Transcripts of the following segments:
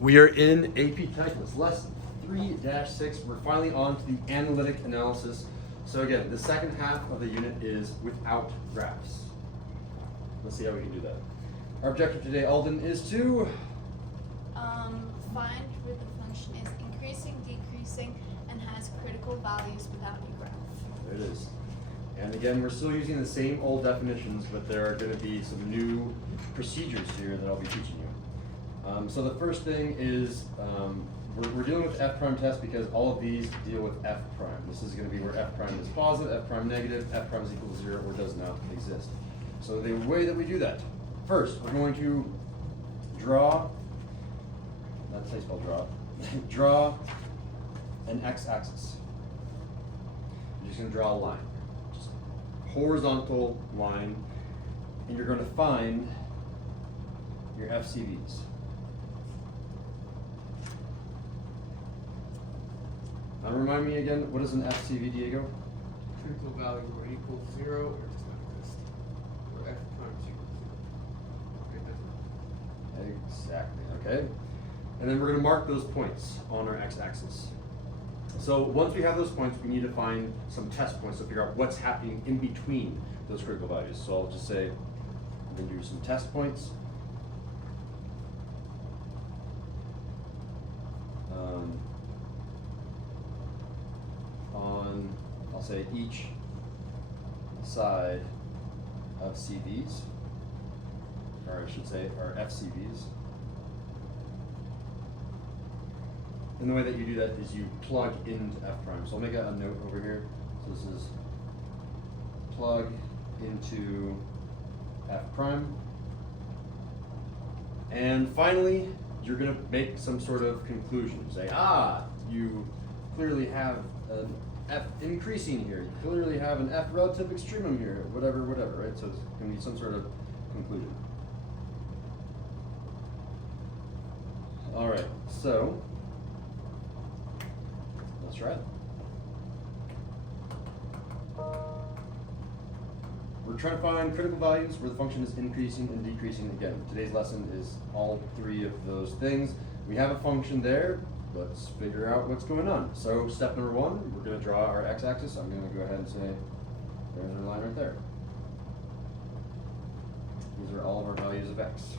We are in AP Calculus, lesson 3-6. We're finally on to the analytic analysis. So again, the second half of the unit is without graphs. Let's see how we can do that. Our objective today, Alden, is to find where the function is increasing, decreasing, and has critical values without a graph. There it is. And again, we're still using the same old definitions, but there are going to be some new procedures here that I'll be teaching you. So the first thing is we're dealing with f prime test because all of these deal with f prime. This is going to be where f prime is positive, f prime negative, f prime is equal to 0 or does not exist. So the way that we do that, first we're going to draw, that's how you spell draw, draw an x-axis. You're just going to draw a line, just horizontal line, and you're going to find your FCVs. Now remind me again, what is an FCV, Diego? Critical value or equals 0 or does not exist. Or f prime is equal to 0. Exactly, okay. And then we're going to mark those points on our x-axis. So once we have those points, we need to find some test points to figure out what's happening in between those critical values. So I'll just say, I'm going to do some test points. On, I'll say each side of CVs, or I should say, our FCVs. And the way that you do that is you plug into f prime. So I'll make a note over here. So this is plug into f prime. And finally, you're going to make some sort of conclusion. Say, you clearly have an f increasing here. You clearly have an f relative extremum here. Whatever, right? So it's going to be some sort of conclusion. All right, so let's try it. We're trying to find critical values where the function is increasing and decreasing again. Today's lesson is all three of those things. We have a function there. Let's figure out what's going on. So step number one, we're going to draw our x-axis. I'm going to go ahead and say, there's our line right there. These are all of our values of x.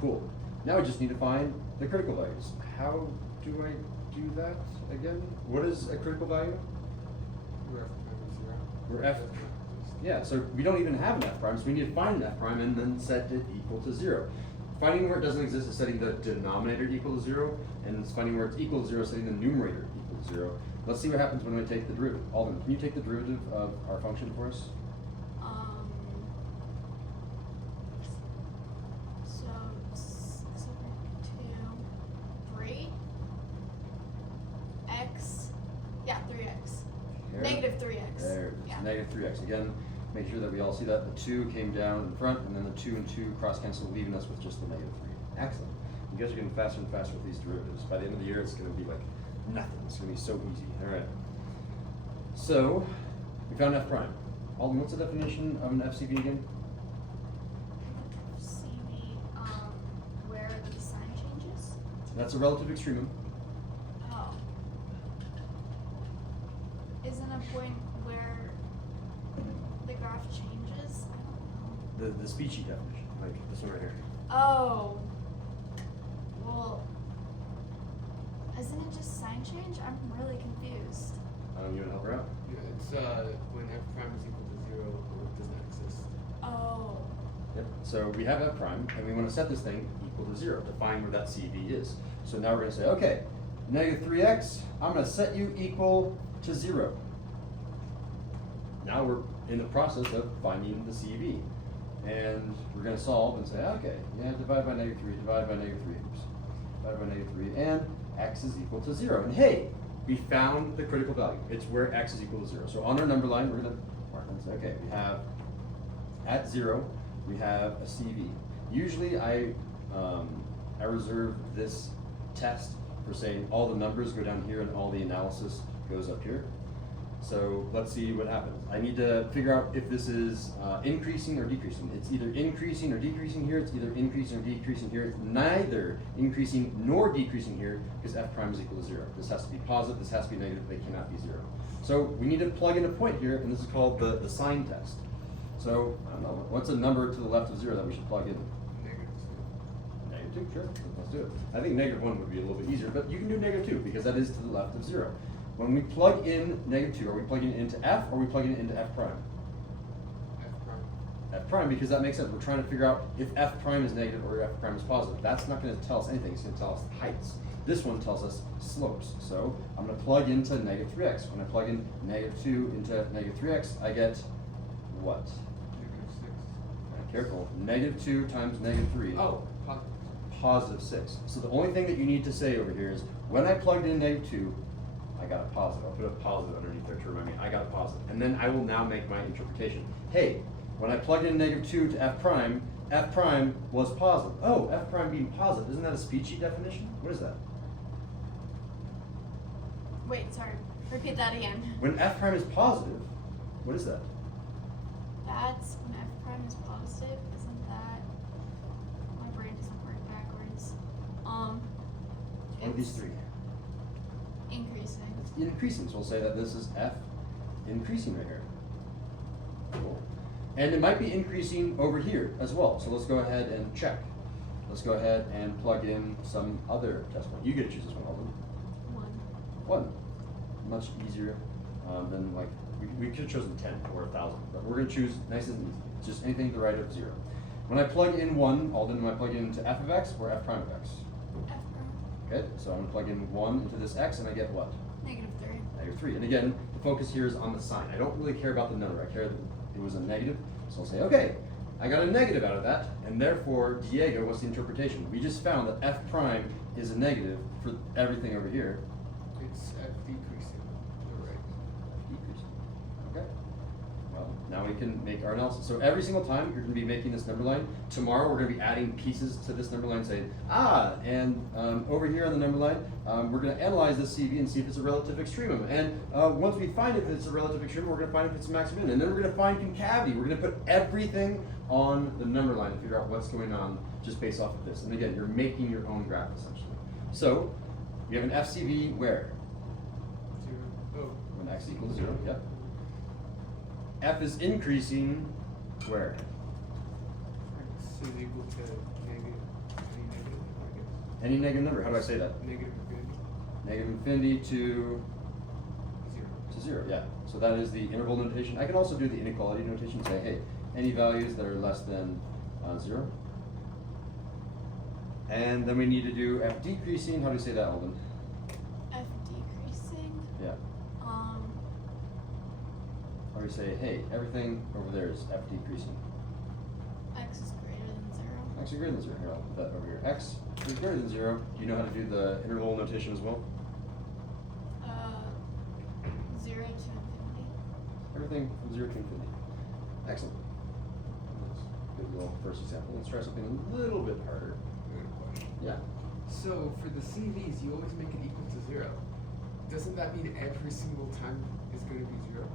Cool. Now we just need to find the critical values. How do I do that again? What is a critical value? Where f prime is 0. Where f, yeah, so we don't even have an f prime, so we need to find an f prime and then set it equal to 0. Finding where it doesn't exist is setting the denominator equal to 0, and finding where it's equal to 0 is setting the numerator equal to 0. Let's see what happens when we take the derivative. Alden, can you take the derivative of our function for us? So 2, 3, x, yeah, 3x. Here. Negative 3x. There it is, yeah. negative 3x. Again, make sure that we all see that. The 2 came down in front, and then the 2 and 2 cross-cancel, leaving us with just the negative 3. Excellent. You guys are getting faster and faster with these derivatives. By the end of the year, it's going to be like nothing. It's going to be so easy. All right. So, we found f prime. Alden, what's the definition of an FCV again? CV, where the sign changes? That's a relative extremum. Oh. Isn't a point where the graph changes? I don't know. The speechy definition, like this one right here. Oh. Well, isn't it just sign change? I'm really confused. You want to help her out? Yeah, it's when f prime is equal to 0 or does not exist. Oh. Yep. So we have f prime, and we want to set this thing equal to 0 to find where that CV is. So now we're going to say, okay, negative 3x, I'm going to set you equal to 0. Now we're in the process of finding the CV. And we're going to solve and say, okay, yeah, divide by negative 3, divide by negative 3, oops, divide by negative 3, and x is equal to 0. And hey, we found the critical value. It's where x is equal to 0. So on our number line, we're going to mark and say, okay, we have at 0, we have a CV. Usually I reserve this test for saying all the numbers go down here and all the analysis goes up here. So let's see what happens. I need to figure out if this is increasing or decreasing. It's either increasing or decreasing here. It's either increasing or decreasing here. It's neither increasing nor decreasing here because f prime is equal to 0. This has to be positive. This has to be negative. They cannot be 0. So we need to plug in a point here, and this is called the sign test. So I don't know, what's a number to the left of 0 that we should plug in? -2, sure. Let's do it. I think -1 would be a little bit easier, but you can do -2 because that is to the left of 0. When we plug in -2, are we plugging it into f or are we plugging it into f prime? F prime. F prime, because that makes sense. We're trying to figure out if f prime is negative or f prime is positive. That's not going to tell us anything. It's going to tell us heights. This one tells us slopes. So I'm going to plug into -3x. When I plug in -2 into -3x, I get what? -6. Careful. -2 times -3. Oh, positive. Positive 6. So the only thing that you need to say over here is when I plugged in -2, I got a positive. I'll put a positive underneath there to remind me I got a positive. And then I will now make my interpretation. Hey, when I plugged in -2 to f prime was positive. Oh, f prime being positive. Isn't that a speed sheet definition? What is that? Wait, sorry. Repeat that again. When f prime is positive, what is that? That's when f prime is positive. Isn't that? My brain doesn't work backwards. One of these three. Increasing. It's increasing, so we'll say that this is f increasing right here. Cool. And it might be increasing over here as well. So let's go ahead and check. Let's go ahead and plug in some other test point. You get to choose this one, Alden. 1. Much easier than like, we could have chosen 10 or 1,000, but we're going to choose nice and easy. Just anything to the right of 0. When I plug in 1, Alden, am I plugging into f of x or f prime of x? F prime. Okay, so I'm going to plug in 1 into this x and I get what? -3. -3. And again, the focus here is on the sign. I don't really care about the number. I care that it was a negative. So I'll say, okay, I got a negative out of that, and therefore, Diego, what's the interpretation? We just found that f prime is a negative for everything over here. It's f decreasing to the right. Decreasing. Okay. Well, now we can make our analysis. So every single time you're going to be making this number line. Tomorrow we're going to be adding pieces to this number line, saying, and over here on the number line, we're going to analyze this CV and see if it's a relative extremum. And once we find if it's a relative extremum, we're going to find if it's a maximum. And then we're going to find concavity. We're going to put everything on the number line and figure out what's going on just based off of this. And again, you're making your own graph essentially. So we have an FCV where? 0. Oh. When x equals 0, yep. F is increasing where? X is equal to negative, any negative, I guess. Any negative number. How do I say that? Negative infinity. Negative infinity to 0. 0, yeah. So that is the interval notation. I can also do the inequality notation, say, hey, any values that are less than 0. And then we need to do f decreasing. How do you say that, Alden? F decreasing. Yeah. How do you say, hey, everything over there is f decreasing? X is greater than 0. X is greater than 0. Here, I'll put that over here. X is greater than 0. Do you know how to do the interval notation as well? 0 to infinity. Everything from 0 to infinity. Excellent. That's a good little first example. Let's try something a little bit harder. Good question. Yeah. So for the CVs, you always make it equal to 0. Doesn't that mean every single time is going to be 0?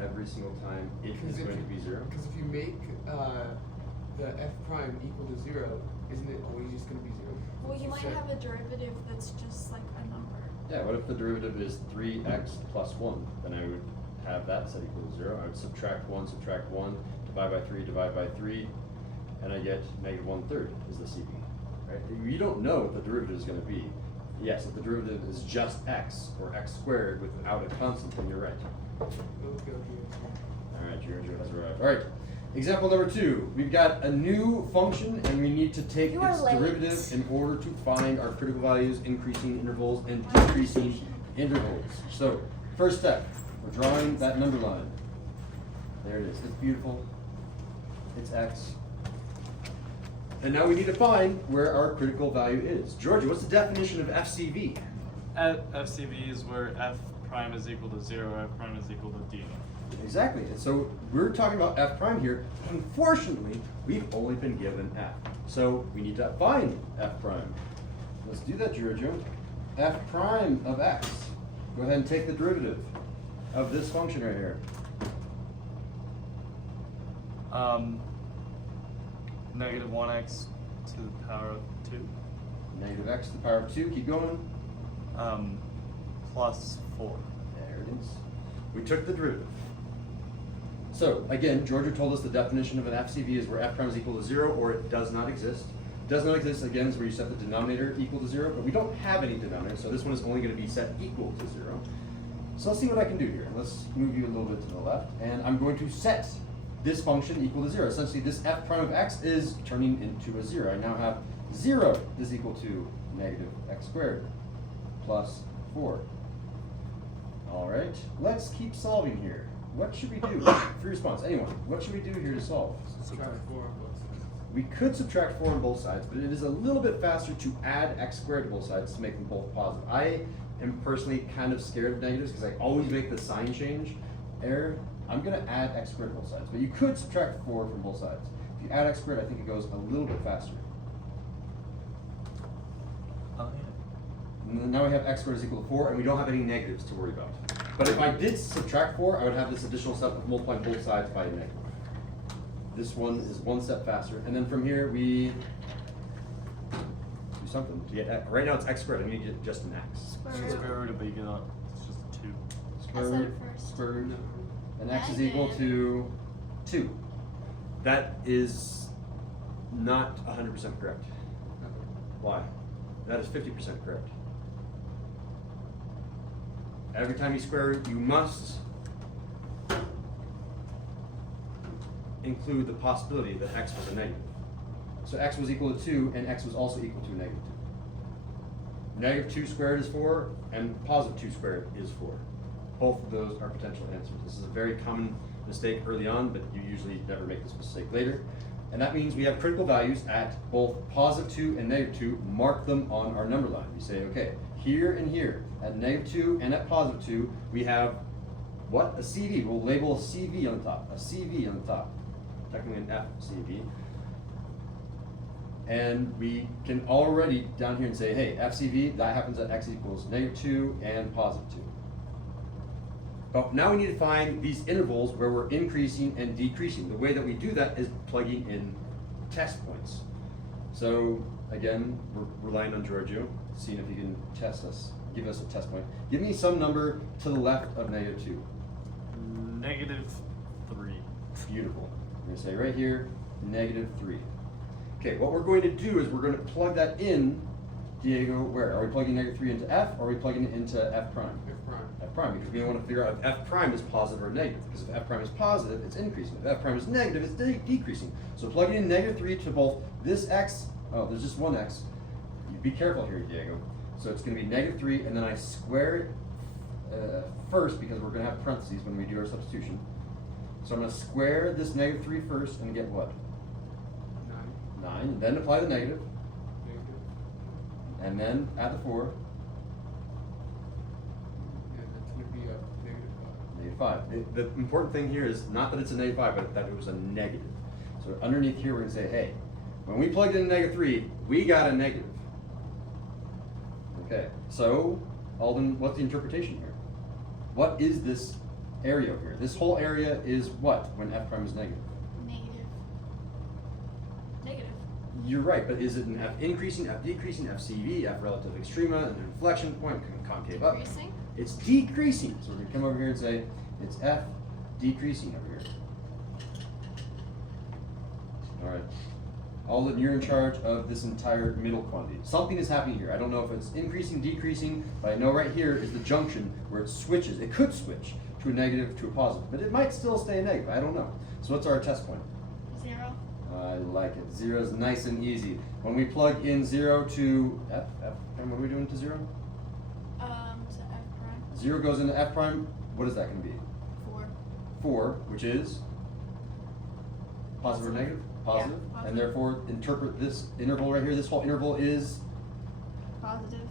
Every single time it is going to be 0. Because if you make the f prime equal to 0, isn't it always just going to be 0? Well, you might said. have a derivative that's just like a number. Yeah, what if the derivative is 3x plus 1? Then I would have that set equal to 0. I would subtract 1, divide by 3, and I get negative 1/3 is the CV. Right? You don't know what the derivative is going to be. Yes, if the derivative is just x, or x squared without a constant, then you're right. Let's go here. All right, Giorgio has arrived. All right, example number 2. We've got a new function, and we need to take You are its late. derivative in order to find our critical values, increasing intervals, and decreasing intervals. So, first step, we're drawing that number line. There it is. It's beautiful. It's x. And now we need to find where our critical value is. Georgia, what's the definition of FCV? FCV is where f prime is equal to 0, f prime is equal to d. Exactly. And so we're talking about f prime here. Unfortunately, we've only been given f. So we need to find f prime. Let's do that, Giorgio. F prime of x. Go ahead and take the derivative. of this function right here? Negative 1x to the power of 2. Negative x to the power of 2, keep going. Plus 4. There it is. We took the derivative. So, again, Georgia told us the definition of an FCV is where f prime is equal to 0 or it does not exist. Does not exist, again, is where you set the denominator equal to 0, but we don't have any denominator, so this one is only going to be set equal to 0. So let's see what I can do here. Let's move you a little bit to the left, and I'm going to set this function equal to 0. Essentially, this f prime of x is turning into a 0. I now have 0 is equal to negative x squared plus 4. All right, let's keep solving here. What should we do? Free response, anyone. What should we do here to solve? Subtract 4 on both sides. We could subtract 4 on both sides, but it is a little bit faster to add x squared to both sides to make them both positive. I am personally kind of scared of negatives because I always make the sign change error. I'm going to add x squared to both sides, but you could subtract 4 from both sides. If you add x squared, I think it goes a little bit faster. Oh, yeah. And then now we have x squared is equal to 4, and we don't have any negatives to worry about. But if I did subtract 4, I would have this additional step of multiplying both sides by a negative. This one is one step faster. And then from here, we do something. To get, right now it's x squared. I need to get just an x. Square So root. square root of it, you get it's just 2. Square I said root, it first. square root, No. and x is I equal did. to 2. That is not 100% correct. Why? That is 50% correct. Every time you square root, you must include the possibility that x was a negative. So x was equal to 2, and x was also equal to a negative 2. Negative 2 squared is 4, and positive 2 squared is 4. Both of those are potential answers. This is a very common mistake early on, but you usually never make this mistake later. And that means we have critical values at both positive 2 and negative 2. Mark them on our number line. We say, okay, here and here, at negative 2 and at positive 2, we have what? A CV. We'll label a CV on the top. A CV on the top. Technically an FCV. And we can already down here and say, hey, FCV, that happens at x equals negative 2 and positive 2. But now we need to find these intervals where we're increasing and decreasing. The way that we do that is plugging in test points. So again, we're relying on Giorgio, seeing if he can test us, give us a test point. Give me some number to the left of negative 2. Negative 3. Beautiful. We're going to say right here, negative 3. Okay, what we're going to do is we're going to plug that in, Diego, where? Are we plugging negative 3 into f, or are we plugging it into f prime? F prime. F prime, because we want to figure out if f prime is positive or negative. Because if f prime is positive, it's increasing. If f prime is negative, it's decreasing. So plugging in negative 3 to both this x, oh, there's just one x. You be careful here, Diego. So it's going to be negative 3, and then I square it first, because we're going to have parentheses when we do our substitution. So I'm going to square this negative 3 first and get what? 9. 9, and then apply the negative, Negative. and then add the 4, And that's going to be a negative 5. negative 5. The important thing here is not that it's a negative 5, but that it was a negative. So underneath here, we're going to say, hey, when we plugged in negative 3, we got a negative. Okay, so Alden, what's the interpretation here? What is this area here? This whole area is what when f prime is negative? Negative. Negative. You're right, but is it an f increasing, f decreasing, f CV, f relative extrema, an inflection point, concave up? Decreasing. It's decreasing. So we're going to come over here and say it's f decreasing over here. All right. Alden, you're in charge of this entire middle quantity. Something is happening here. I don't know if it's increasing, decreasing, but I know right here is the junction where it switches. It could switch to a negative to a positive, but it might still stay a negative. I don't know. So what's our test point? 0. I like it. 0 is nice and easy. When we plug in 0 to f, and what are we doing to 0? To f prime. 0 goes into f prime. What is that going to be? 4. 4, which is positive or negative? Positive. Yeah, And positive. therefore, interpret this interval right here. This whole interval is Positive.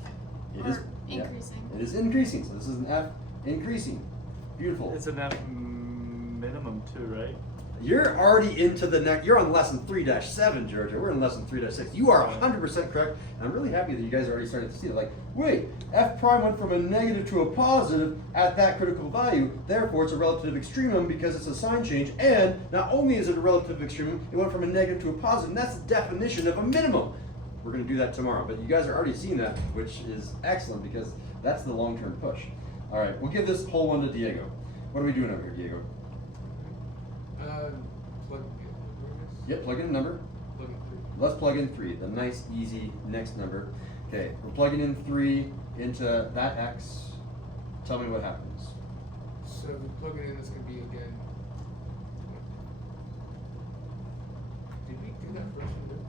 It or is yeah, increasing. it is increasing. So this is an f increasing. Beautiful. It's an F minimum too, right? You're already into the next. You're on lesson 3-7, Georgia. We're in lesson 3-6. You are 100% correct. And I'm really happy that you guys are already starting to see it. Like, wait, f prime went from a negative to a positive at that critical value. Therefore, it's a relative extremum because it's a sign change. And not only is it a relative extremum, it went from a negative to a positive. And that's the definition of a minimum. We're going to do that tomorrow. But you guys are already seeing that, which is excellent because that's the long-term push. All right, we'll give this whole one to Diego. What are we doing over here, Diego? Plug in. Yep, plug in a number. Plug in 3. Let's plug in 3, the nice, easy next number. Okay, we're plugging in 3 into that x. Tell me what happens. So if we plug it in, it's going to be again. Did we do that first one?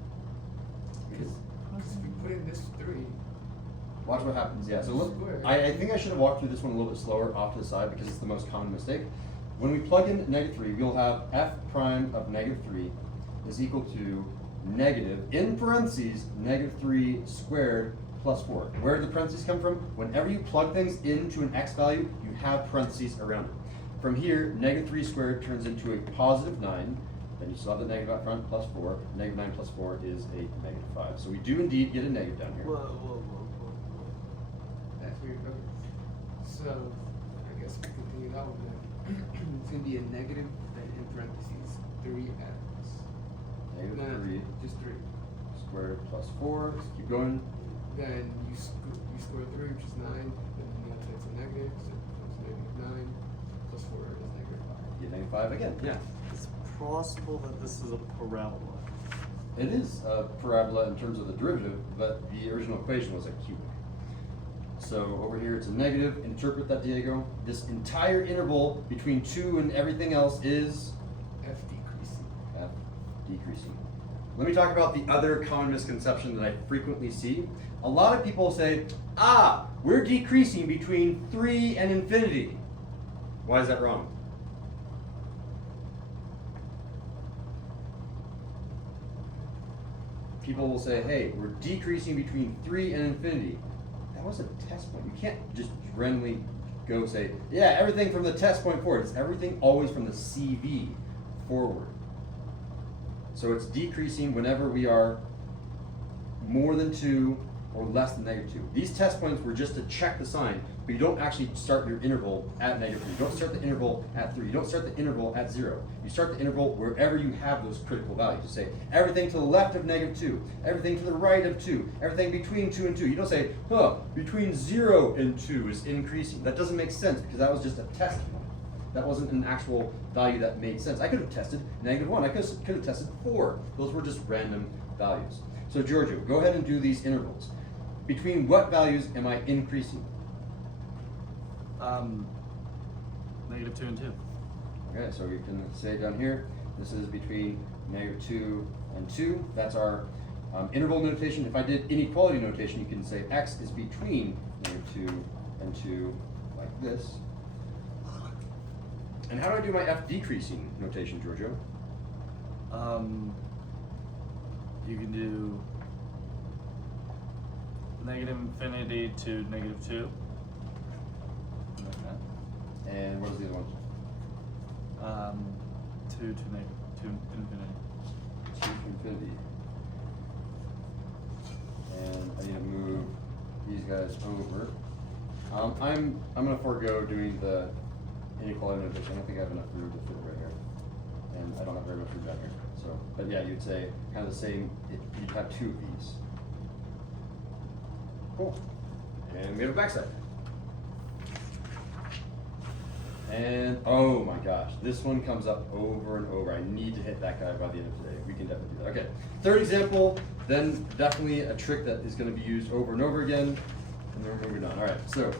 Because if we put in this 3. Watch what happens. Yeah, so look, Square. I think I should have walked through this one a little bit slower off to the side because it's the most common mistake. When we plug in -3, we'll have f prime of -3 is equal to negative, in parentheses, -3 squared plus 4. Where do the parentheses come from? Whenever you plug things into an x value, you have parentheses around it. From here, -3 squared turns into a positive 9. Then you still have the negative out front, plus 4. Negative 9 plus 4 is a -5. So we do indeed get a negative down here. Whoa. That's weird. Okay. So I guess we continue that one then. It's going to be a negative, then in parentheses, 3x. Negative No, 3 just 3. squared plus 4. Keep going. Then you square 3, which is 9. Then it's a negative, so it becomes -9. Plus 4 is -5. Get -5 again. Yeah. It's possible that this is a parabola. It is a parabola in terms of the derivative, but the original equation was a cubic. So over here it's a negative. Interpret that, Diego. This entire interval between 2 and everything else is F decreasing. f decreasing. Let me talk about the other common misconception that I frequently see. A lot of people say, we're decreasing between 3 and infinity. Why is that wrong? People will say, hey, we're decreasing between 3 and infinity. That was a test point. You can't just randomly go say, yeah, everything from the test point forward. It's everything always from the CV forward. So it's decreasing whenever we are more than 2 or less than -2. These test points were just to check the sign, but you don't actually start your interval at -3. You don't start the interval at 3. You don't start the interval at 0. You start the interval wherever you have those critical values. You say everything to the left of -2, everything to the right of 2, everything between 2 and 2. You don't say, between 0 and 2 is increasing. That doesn't make sense because that was just a test point. That wasn't an actual value that made sense. I could have tested -1. I could have tested 4. Those were just random values. So Giorgio, go ahead and do these intervals. Between what values am I increasing? -2 and 2. Okay, so we can say down here, this is between -2 and 2. That's our interval notation. If I did inequality notation, you can say x is between -2 and 2, like this. And how do I do my f decreasing notation, Giorgio? You can do -infinity to -2. Like that. And what is the other one? 2 to infinity. 2 to infinity. And I need to move these guys over. I'm gonna forego doing the inequality notation. I don't think I have enough room to fit it right here, and I don't have very much room down here. So, but yeah, you'd say kind of the same. You'd have 2 of these. Cool. And we have a backside. And oh my gosh, this one comes up over and over. I need to hit that guy by the end of today. We can definitely do that. Okay, third example, then definitely a trick that is going to be used over and over again. And then we're moving on. All right, so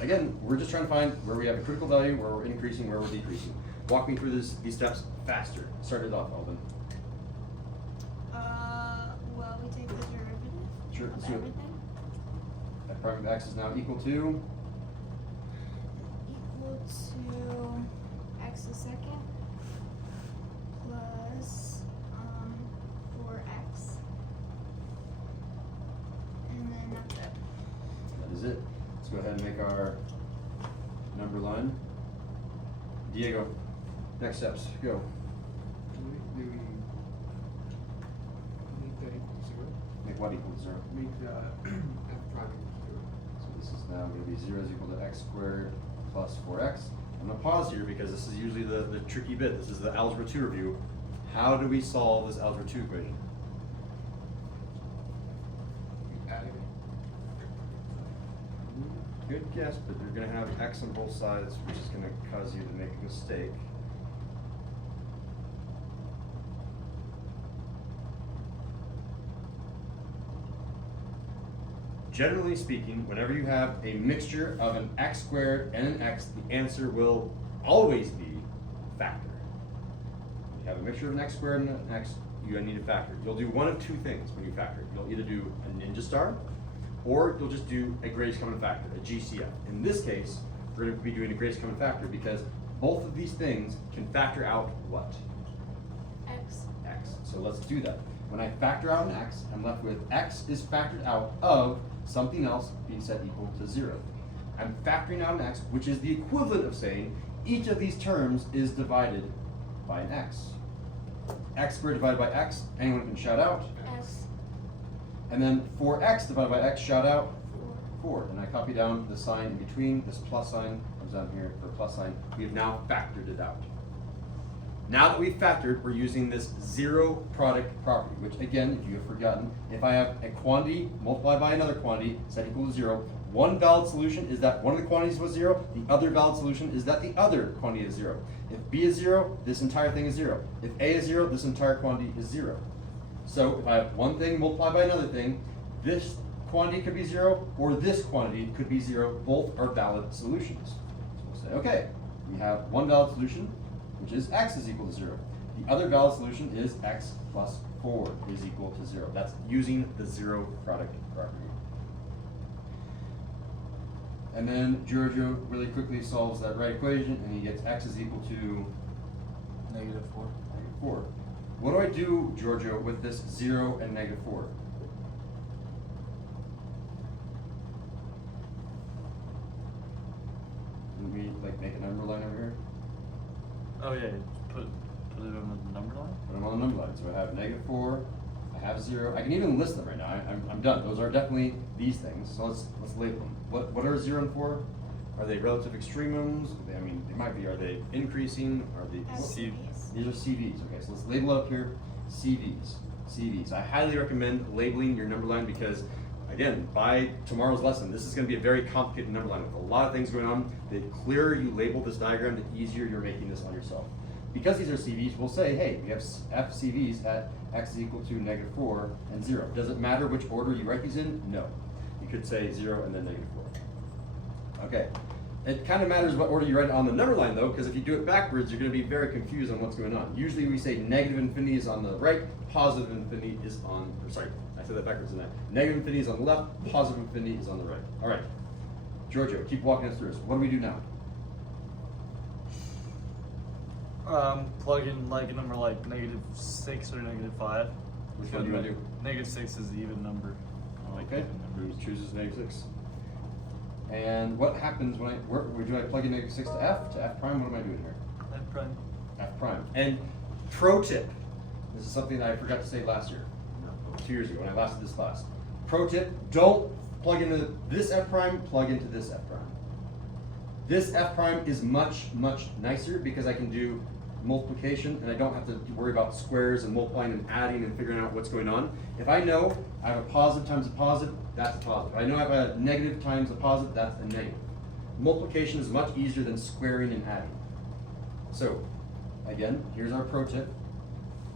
again, we're just trying to find where we have a critical value, where we're increasing, where we're decreasing. Walk me through these steps faster. Start it off, Alvin. Well, we take the derivative Sure, of let's do it. everything. F prime of x is now equal to X a second plus 4x, and then that's it. That is it. Let's go ahead and make our number line. Diego. Next steps, go. Do we make that equal to 0? Make what equal to 0? Make f prime equal to 0. So this is now going to be 0 is equal to x squared plus 4x. I'm going to pause here because this is usually the tricky bit. This is the Algebra 2 review. How do we solve this Algebra 2 equation? We added it. Good guess, but you're going to have x on both sides, which is going to cause you to make a mistake. Generally speaking, whenever you have a mixture of an x squared and an x, the answer will always be factor. When you have a mixture of an x squared and an x, you need a factor. You'll do one of two things when you factor. You'll either do a ninja star, or you'll just do a greatest common factor, a GCF. In this case, we're going to be doing a greatest common factor because both of these things can factor out what? X. X. So let's do that. When I factor out an x, I'm left with x is factored out of something else being set equal to 0. I'm factoring out an x, which is the equivalent of saying each of these terms is divided by an x. X squared divided by x, anyone can shout out. X. And then 4x divided by x, shout out 4. 4. And I copy down the sign in between. This plus sign comes down here for a plus sign. We have now factored it out. Now that we've factored, we're using this zero product property, which again, if you have forgotten, if I have a quantity multiplied by another quantity set equal to 0, one valid solution is that one of the quantities was 0, the other valid solution is that the other quantity is 0. If b is 0, this entire thing is 0. If a is 0, this entire quantity is 0. So if I have one thing multiplied by another thing, this quantity could be 0, or this quantity could be 0. Both are valid solutions. So we'll say, okay, we have one valid solution, which is x is equal to 0. The other valid solution is x plus 4 is equal to 0. That's using the zero product property. And then Giorgio really quickly solves that right equation, and he gets x is equal to Negative 4. negative 4. What do I do, Giorgio, with this 0 and negative 4? Didn't we like make a number line over here? Oh yeah, put it on the number line. Put them on the number line. So I have negative 4, I have 0. I can even list them right now. I'm done. Those are definitely these things. So let's label them. What are 0 and 4? Are they relative extremums? I mean, they might be. Are they increasing? Are they? CVs. These are CVs. Okay, so let's label it up here. CVs. CVs. I highly recommend labeling your number line because, again, by tomorrow's lesson, this is going to be a very complicated number line with a lot of things going on. The clearer you label this diagram, the easier you're making this on yourself. Because these are CVs, we'll say, hey, we have FCVs at x is equal to negative 4 and 0. Does it matter which order you write these in? No. You could say 0 and then negative 4. Okay. It kind of matters what order you write it on the number line, though, because if you do it backwards, you're going to be very confused on what's going on. Usually we say negative infinity is on the right, positive infinity is on, or sorry, I said that backwards in that. Negative infinity is on the left, positive infinity is on the right. All right. Giorgio, keep walking us through this. What do we do now? Plug in like a number like -6 or -5. Which one do you want to do? -6 is the even number. I like Okay. even numbers. He chooses -6. And what happens when where do I plug in -6 to f? To f prime? What am I doing here? F prime. F prime. And pro tip, this is something that I forgot to say last year, 2 years ago when I last did this class. Pro tip, don't plug into this f prime, plug into this f prime. This f prime is much, much nicer because I can do multiplication and I don't have to worry about squares and multiplying and adding and figuring out what's going on. If I know I have a positive times a positive, that's a positive. I know I have a negative times a positive, that's a negative. Multiplication is much easier than squaring and adding. So, again, here's our pro tip.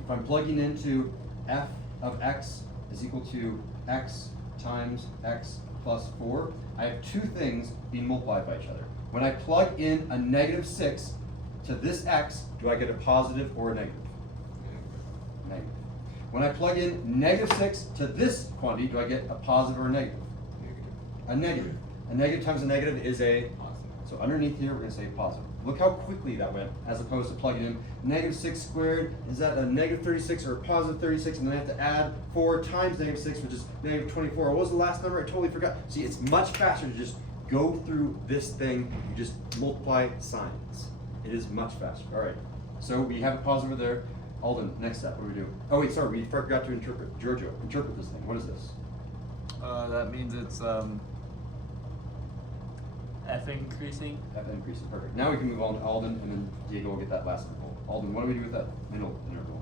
If I'm plugging into f of x is equal to x times x plus 4, I have two things being multiplied by each other. When I plug in a -6 to this x, do I get a positive or a negative? Negative. When I plug in -6 to this quantity, do I get a positive or a negative? Negative. A negative. A negative times a negative is a Positive. So underneath here, we're going to say positive. Look how quickly that went, as opposed to plugging in -6 squared. Is that a -36 or a +36? And then I have to add 4 times -6, which is -24. What was the last number? I totally forgot. See, it's much faster to just go through this thing. You just multiply signs. It is much faster. All right. So we have a positive over there. Alden, next step, what do we do? Oh wait, sorry, we forgot to interpret. Giorgio, interpret this thing. What is this? That means it's f increasing. F increasing, perfect. Now we can move on to Alden, and then Diego will get that last interval. Alden, what do we do with that middle interval?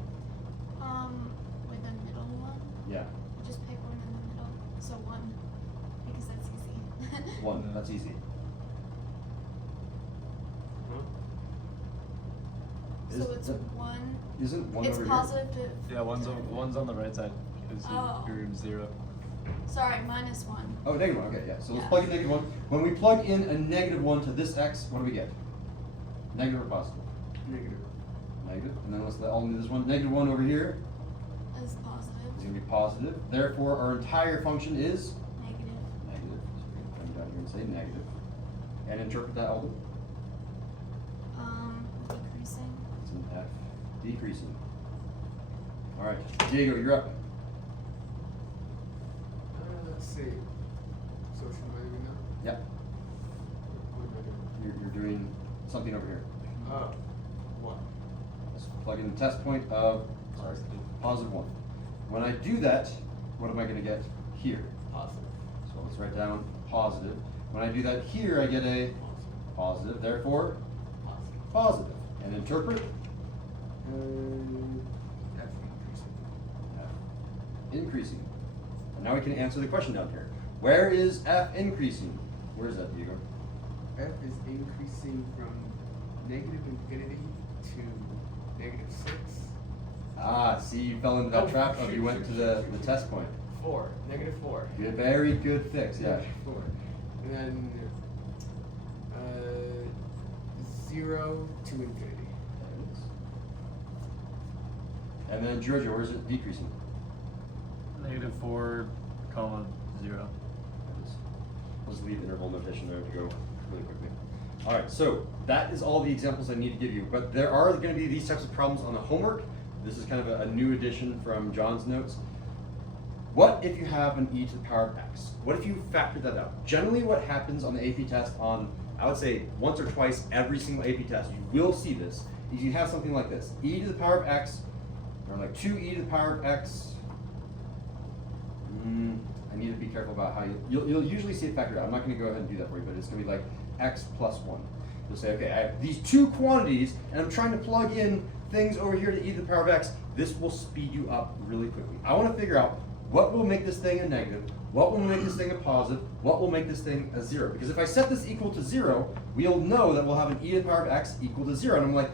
With the middle one, Yeah, just pick one in the middle. So 1, because that's easy. 1, that's easy. So it's 1. Isn't 1 It's over positive to. Yeah, one's on the right side. Is Oh. your 0. Sorry, minus 1. here? Oh, negative 1, okay, yeah. So let's Yeah. plug in negative 1. When we plug in a negative 1 to this x, what do we get? Negative or positive? Negative. Negative. And then let's let Alden do this one. Negative 1 over here Is positive. is going to be positive. Therefore, our entire function is Negative. negative. So we're going to come down here and say negative. And interpret that, Alden. Decreasing. It's an F decreasing. All right, Diego, you're up. Let's see. Social maybe now. Yeah, What am I doing? you're doing something over here. What? Let's plug in the test point of positive 1. When I do that, what am I going to get here? Positive. So let's write down positive. When I do that here, I get a positive. Therefore, Positive. positive. And interpret F increasing. F increasing. And now we can answer the question down here. Where is F increasing? Where is that, Diego? F is increasing from negative infinity to negative 6. Ah, see, you fell into that Oh, trap of you went to the shoot. test point. 4. Negative 4. You had a very good fix, yeah. Negative 4. And then 0 to infinity. There it is. And then Georgia, where is it decreasing? -4, comma 0. There it is. Let's leave interval notation there to go really quickly. All right, so that is all the examples I need to give you, but there are going to be these types of problems on the homework. This is kind of a new addition from John's notes. What if you have an e to the power of x? What if you factor that out? Generally what happens on the AP test on, I would say once or twice every single AP test, you will see this, is you have something like this. E to the power of x, or like 2e to the power of x. I need to be careful about how you'll usually see it factored out. I'm not going to go ahead and do that for you, but it's going to be like x plus 1. You'll say, okay, I have these two quantities, and I'm trying to plug in things over here to e to the power of x. This will speed you up really quickly. I want to figure out what will make this thing a negative, what will make this thing a positive, what will make this thing a 0. Because if I set this equal to 0, we'll know that we'll have an e to the power of x equal to 0. And I'm like,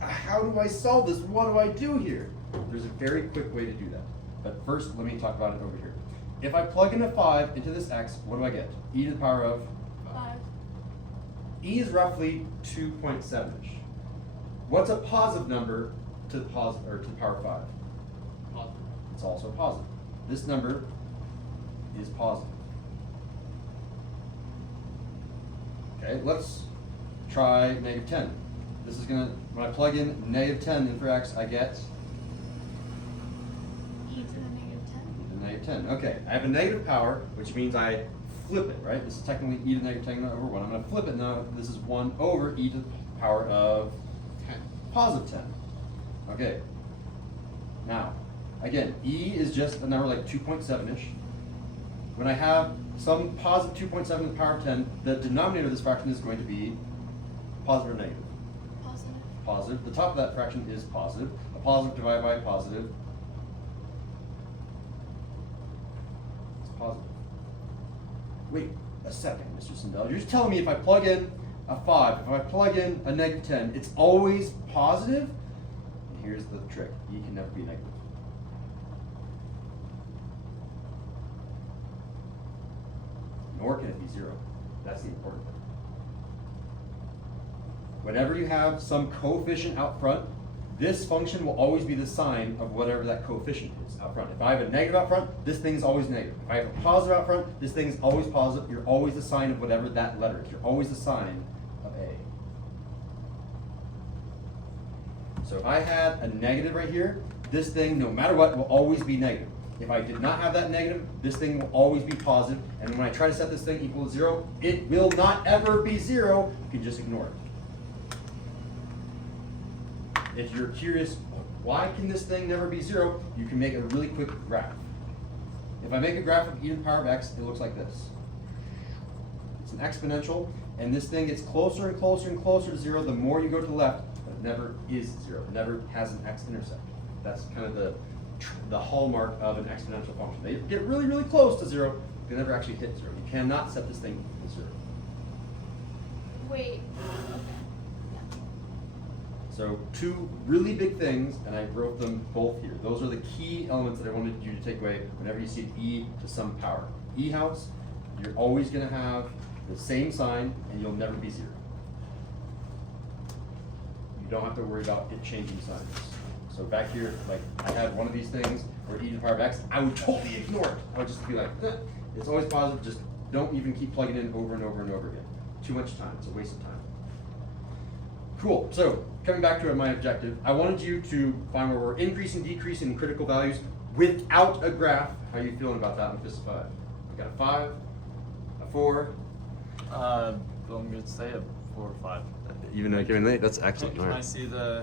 how do I solve this? What do I do here? There's a very quick way to do that. But first, let me talk about it over here. If I plug in a 5 into this x, what do I get? E to the power of? 5. E is roughly 2.7-ish. What's a positive number to the positive or to the power of 5? Positive. It's also positive. This number is positive. Okay, let's try negative 10. This is gonna, when I plug in negative 10 in for x, I get E to the negative 10. e to the negative 10. Okay, I have a negative power, which means I flip it, right? This is technically e to the negative 10 over 1. I'm gonna flip it now. This is 1 over e to the power of 10. positive 10. Okay. Now, again, e is just a number like 2.7-ish. When I have some positive 2.7 to the power of 10, the denominator of this fraction is going to be positive or negative? Positive. Positive. The top of that fraction is positive. A positive divided by a positive. It's positive. Wait a second, Mr. Sindel. You're just telling me if I plug in a 5, if I plug in a negative 10, it's always positive? And here's the trick. E can never be negative. Nor can it be 0. That's the important thing. Whenever you have some coefficient out front, this function will always be the sign of whatever that coefficient is out front. If I have a negative out front, this thing is always negative. If I have a positive out front, this thing is always positive. You're always the sign of whatever that letter is. You're always the sign of A. So if I had a negative right here, this thing, no matter what, will always be negative. If I did not have that negative, this thing will always be positive. And when I try to set this thing equal to 0, it will not ever be 0. You can just ignore it. if you're curious, why can this thing never be 0, you can make a really quick graph. If I make a graph of e to the power of x, it looks like this. It's an exponential, and this thing gets closer and closer and closer to 0 the more you go to the left, but it never is 0. It never has an x-intercept. That's kind of the hallmark of an exponential function. They get really, really close to 0, they never actually hit 0. You cannot set this thing to 0. Wait. Okay. Yeah. So 2 really big things, and I wrote them both here. Those are the key elements that I wanted you to take away whenever you see e to some power. E house, you're always going to have the same sign, and you'll never be 0. You don't have to worry about it changing signs. So back here, like I had one of these things where e to the power of x, I would totally ignore it. I would just be like, eh. It's always positive, just don't even keep plugging in over and over and over again. Too much time, it's a waste of time. Cool, so coming back to my objective, I wanted you to find where we're increasing, decreasing critical values without a graph. How are you feeling about that in FIS 5? We got a 5, a 4. I'm going to say a 4 or 5. Even though given late, that's Can I see the